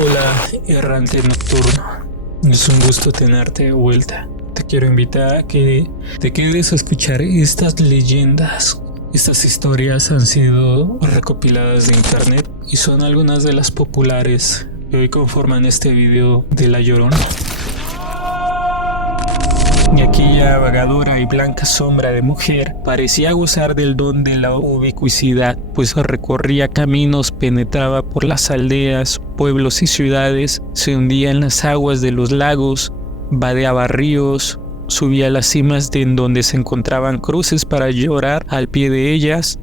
Hola, errante nocturno. Es un gusto tenerte de vuelta. Te quiero invitar a que te quedes a escuchar estas leyendas. Estas historias han sido recopiladas de internet y son algunas de las populares que hoy conforman este video de La Llorona. Y aquella vagadora y blanca sombra de mujer parecía gozar del don de la ubicuidad, pues recorría caminos, penetraba por las aldeas, pueblos y ciudades, se hundía en las aguas de los lagos, vadeaba ríos, subía a las cimas de en donde se encontraban cruces para llorar al pie de ellas,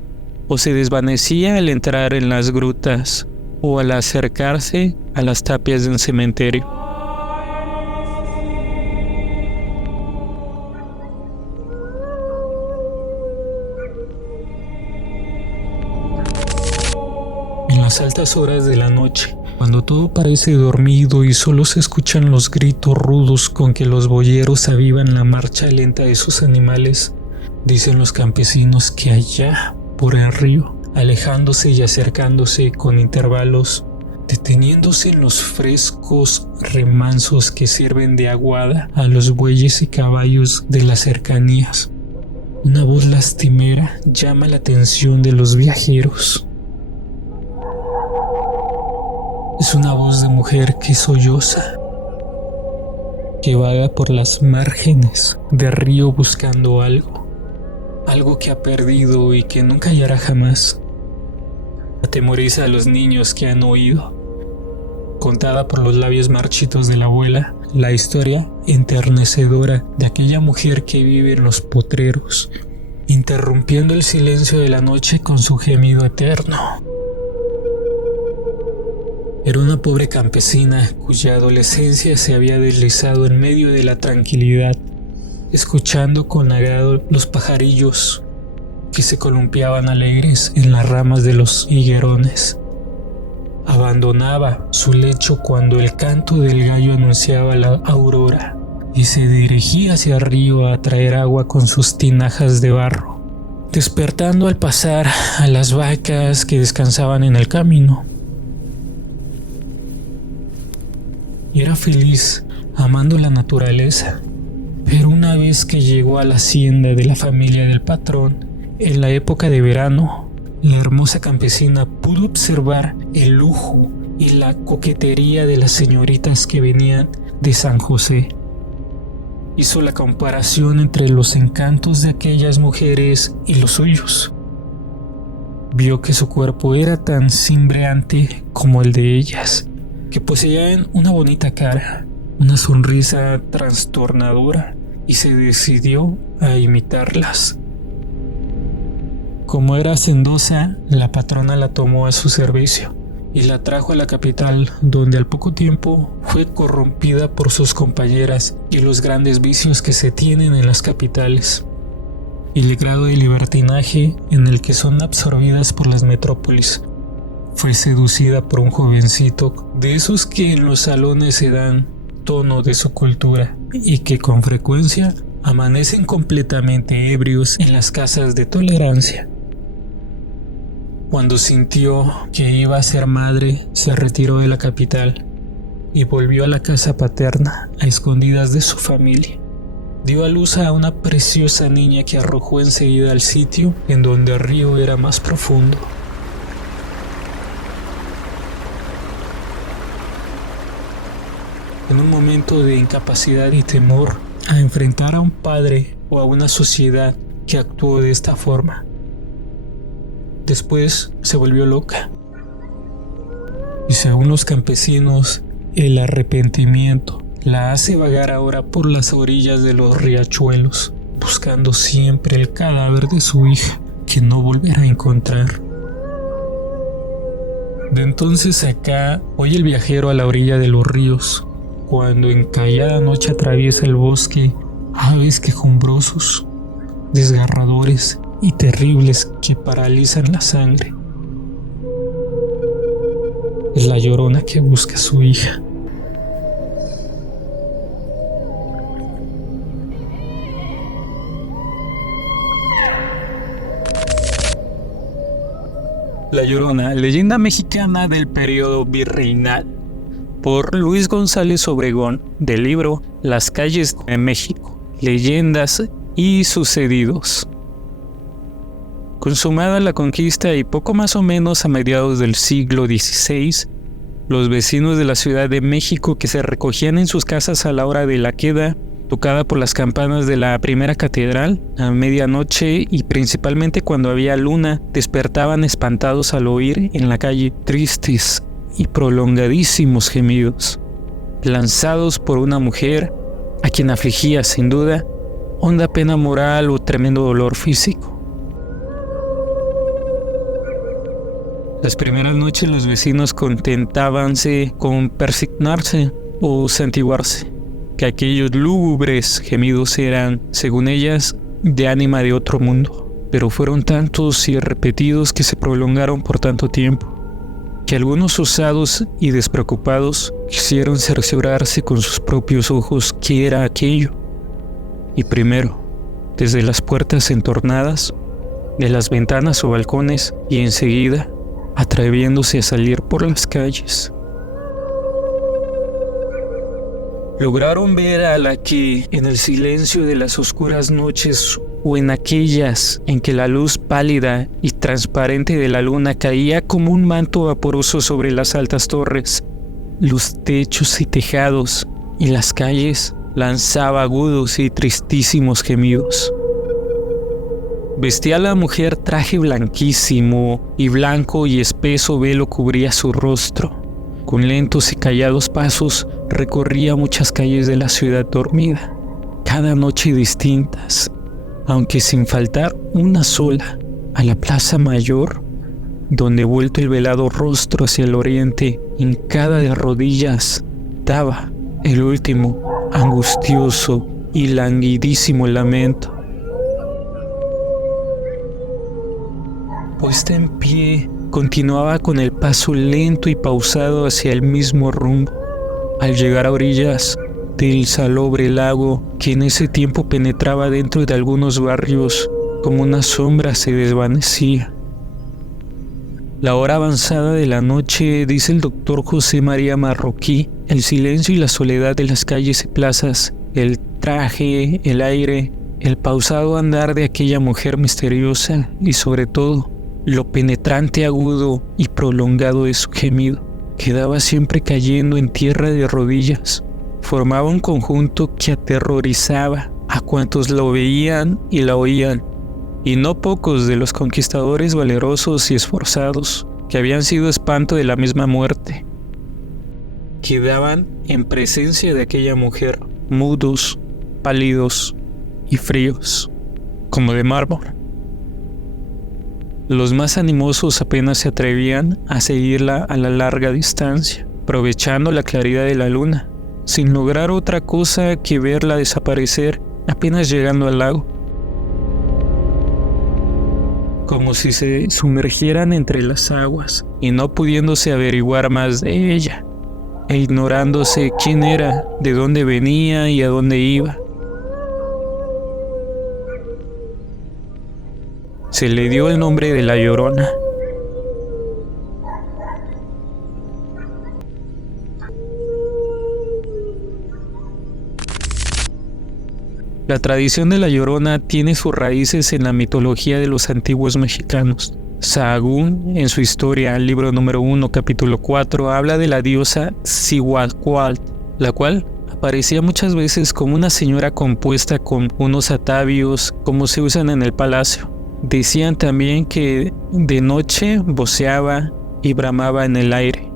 o se desvanecía al entrar en las grutas o al acercarse a las tapias de un cementerio. En las altas horas de la noche, cuando todo parece dormido y solo se escuchan los gritos rudos con que los boyeros avivan la marcha lenta de sus animales, dicen los campesinos que allá, por el río, alejándose y acercándose con intervalos, deteniéndose en los frescos remansos que sirven de aguada a los bueyes y caballos de las cercanías, una voz lastimera llama la atención de los viajeros. Es una voz de mujer que solloza, que vaga por las márgenes del río buscando algo que ha perdido y que nunca hallará jamás. Atemoriza a los niños que han oído, contada por los labios marchitos de la abuela, la historia enternecedora de aquella mujer que vive en los potreros, interrumpiendo el silencio de la noche con su gemido eterno. Era una pobre campesina cuya adolescencia se había deslizado en medio de la tranquilidad, escuchando con agrado los pajarillos que se columpiaban alegres en las ramas de los higuerones. Abandonaba su lecho cuando el canto del gallo anunciaba la aurora y se dirigía hacia el río a traer agua con sus tinajas de barro, despertando al pasar a las vacas que descansaban en el camino. Y era feliz, amando la naturaleza. Pero una vez que llegó a la hacienda de la familia del patrón, en la época de verano, la hermosa campesina pudo observar el lujo y la coquetería de las señoritas que venían de San José. Hizo la comparación entre los encantos de aquellas mujeres y los suyos. Vio que su cuerpo era tan cimbreante como el de ellas, que poseían una bonita cara, una sonrisa trastornadora, y se decidió a imitarlas. Como era hacendosa, la patrona la tomó a su servicio y la trajo a la capital, donde al poco tiempo fue corrompida por sus compañeras y los grandes vicios que se tienen en las capitales, y el grado de libertinaje en el que son absorbidas por las metrópolis. Fue seducida por un jovencito de esos que en los salones se dan tono de su cultura y que con frecuencia amanecen completamente ebrios en las casas de tolerancia. Cuando sintió que iba a ser madre, se retiró de la capital y volvió a la casa paterna a escondidas de su familia. Dio a luz a una preciosa niña que arrojó enseguida al sitio en donde el río era más profundo. En un momento de incapacidad y temor a enfrentar a un padre o a una sociedad que actuó de esta forma. Después se volvió loca. Y según los campesinos, el arrepentimiento la hace vagar ahora por las orillas de los riachuelos, buscando siempre el cadáver de su hija, que no volverá a encontrar. De entonces acá, oye el viajero a la orilla de los ríos, cuando en callada noche atraviesa el bosque, aves quejumbrosos, desgarradores y terribles que paralizan la sangre. Es la Llorona que busca a su hija. La Llorona, leyenda mexicana del periodo virreinal. por Luis González Obregón, del libro Las calles de México, leyendas y sucedidos. Consumada la conquista y poco más o menos a mediados del siglo XVI, los vecinos de la Ciudad de México que se recogían en sus casas a la hora de la queda, tocada por las campanas de la primera catedral, a medianoche y principalmente cuando había luna, despertaban espantados al oír en la calle tristes y prolongadísimos gemidos, lanzados por una mujer a quien afligía sin duda honda pena moral o tremendo dolor físico. Las primeras noches los vecinos contentábanse con persignarse o santiguarse, que aquellos lúgubres gemidos eran, según ellas, de ánima de otro mundo, pero fueron tantos y repetidos que se prolongaron por tanto tiempo, que algunos osados y despreocupados quisieron cerciorarse con sus propios ojos qué era aquello, y primero, desde las puertas entornadas, de las ventanas o balcones, y enseguida, atreviéndose a salir por las calles. Lograron ver a la que, en el silencio de las oscuras noches o en aquellas en que la luz pálida y transparente de la luna caía como un manto vaporoso sobre las altas torres, los techos y tejados y las calles, lanzaba agudos y tristísimos gemidos. Vestía la mujer traje blanquísimo y blanco y espeso velo cubría su rostro. Con lentos y callados pasos recorría muchas calles de la ciudad dormida, cada noche distintas, aunque sin faltar una sola, a la Plaza Mayor, donde vuelto el velado rostro hacia el oriente, hincada de rodillas, daba el último, angustioso y languidísimo lamento. Puesta en pie, continuaba con el paso lento y pausado hacia el mismo rumbo. Al llegar a orillas del salobre lago, que en ese tiempo penetraba dentro de algunos barrios, como una sombra se desvanecía. La hora avanzada de la noche, dice el doctor José María Marroquí, el silencio y la soledad de las calles y plazas, el traje, el aire, el pausado andar de aquella mujer misteriosa y sobre todo, lo penetrante, agudo y prolongado de su gemido, quedaba siempre cayendo en tierra de rodillas. Formaba un conjunto que aterrorizaba a cuantos lo veían y la oían, y no pocos de los conquistadores valerosos y esforzados, que habían sido espanto de la misma muerte, quedaban en presencia de aquella mujer, mudos, pálidos y fríos, como de mármol. Los más animosos apenas se atrevían a seguirla a la larga distancia, aprovechando la claridad de la luna, sin lograr otra cosa que verla desaparecer apenas llegando al lago. Como si se sumergieran entre las aguas y no pudiéndose averiguar más de ella, e ignorándose quién era, de dónde venía y a dónde iba. Se le dio el nombre de La Llorona. La tradición de La Llorona tiene sus raíces en la mitología de los antiguos mexicanos. Sahagún, en su historia, libro número 1, capítulo 4, habla de la diosa Cihuacualt, la cual aparecía muchas veces como una señora compuesta con unos atavios como se usan en el palacio. Decían también que de noche voceaba y bramaba en el aire.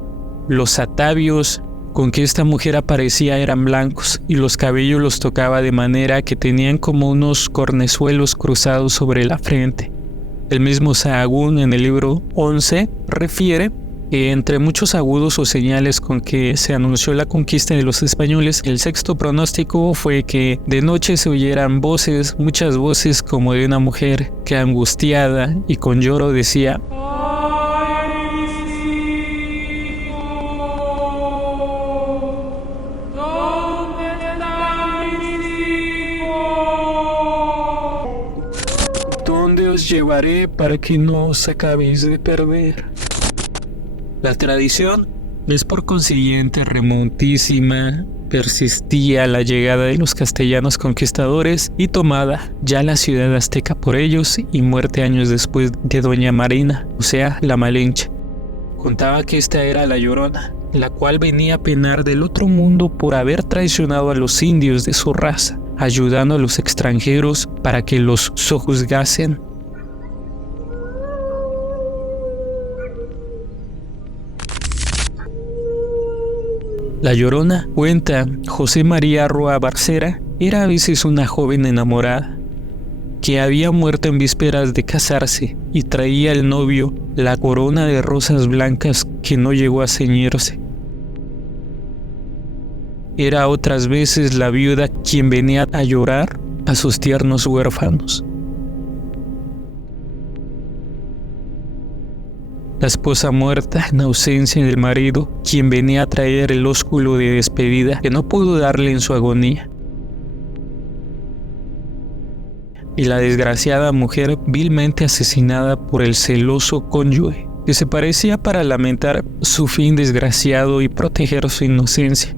Los atavios con que esta mujer aparecía eran blancos y los cabellos los tocaba de manera que tenían como unos cornezuelos cruzados sobre la frente. El mismo Sahagún en el libro 11 refiere que entre muchos agudos o señales con que se anunció la conquista de los españoles, el sexto pronóstico fue que de noche se oyeran voces, muchas voces como de una mujer que angustiada y con lloro decía: ¿dónde os llevaré para que no os acabéis de perder? La tradición Es por consiguiente remontísima. Persistía la llegada de los castellanos conquistadores y tomada ya la ciudad azteca por ellos y muerte años después de Doña Marina, o sea, la Malinche. Contaba que esta era la Llorona, la cual venía a penar del otro mundo por haber traicionado a los indios de su raza, ayudando a los extranjeros para que los sojuzgasen. La Llorona, cuenta José María Roa Barcera, era a veces una joven enamorada que había muerto en vísperas de casarse y traía al novio la corona de rosas blancas que no llegó a ceñirse. Era otras veces la viuda quien venía a llorar a sus tiernos huérfanos. La esposa muerta en ausencia del marido, quien venía a traer el ósculo de despedida que no pudo darle en su agonía. Y la desgraciada mujer vilmente asesinada por el celoso cónyuge, que se parecía para lamentar su fin desgraciado y proteger su inocencia.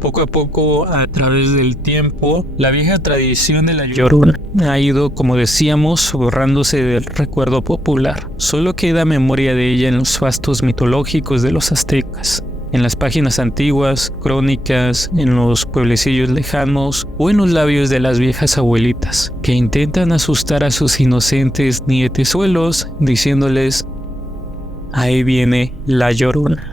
Poco a poco, a través del tiempo, la vieja tradición de la Llorona ha ido, como decíamos, borrándose del recuerdo popular. Solo queda memoria de ella en los fastos mitológicos de los aztecas, en las páginas antiguas, crónicas, en los pueblecillos lejanos o en los labios de las viejas abuelitas, que intentan asustar a sus inocentes nietezuelos diciéndoles: ahí viene la Llorona.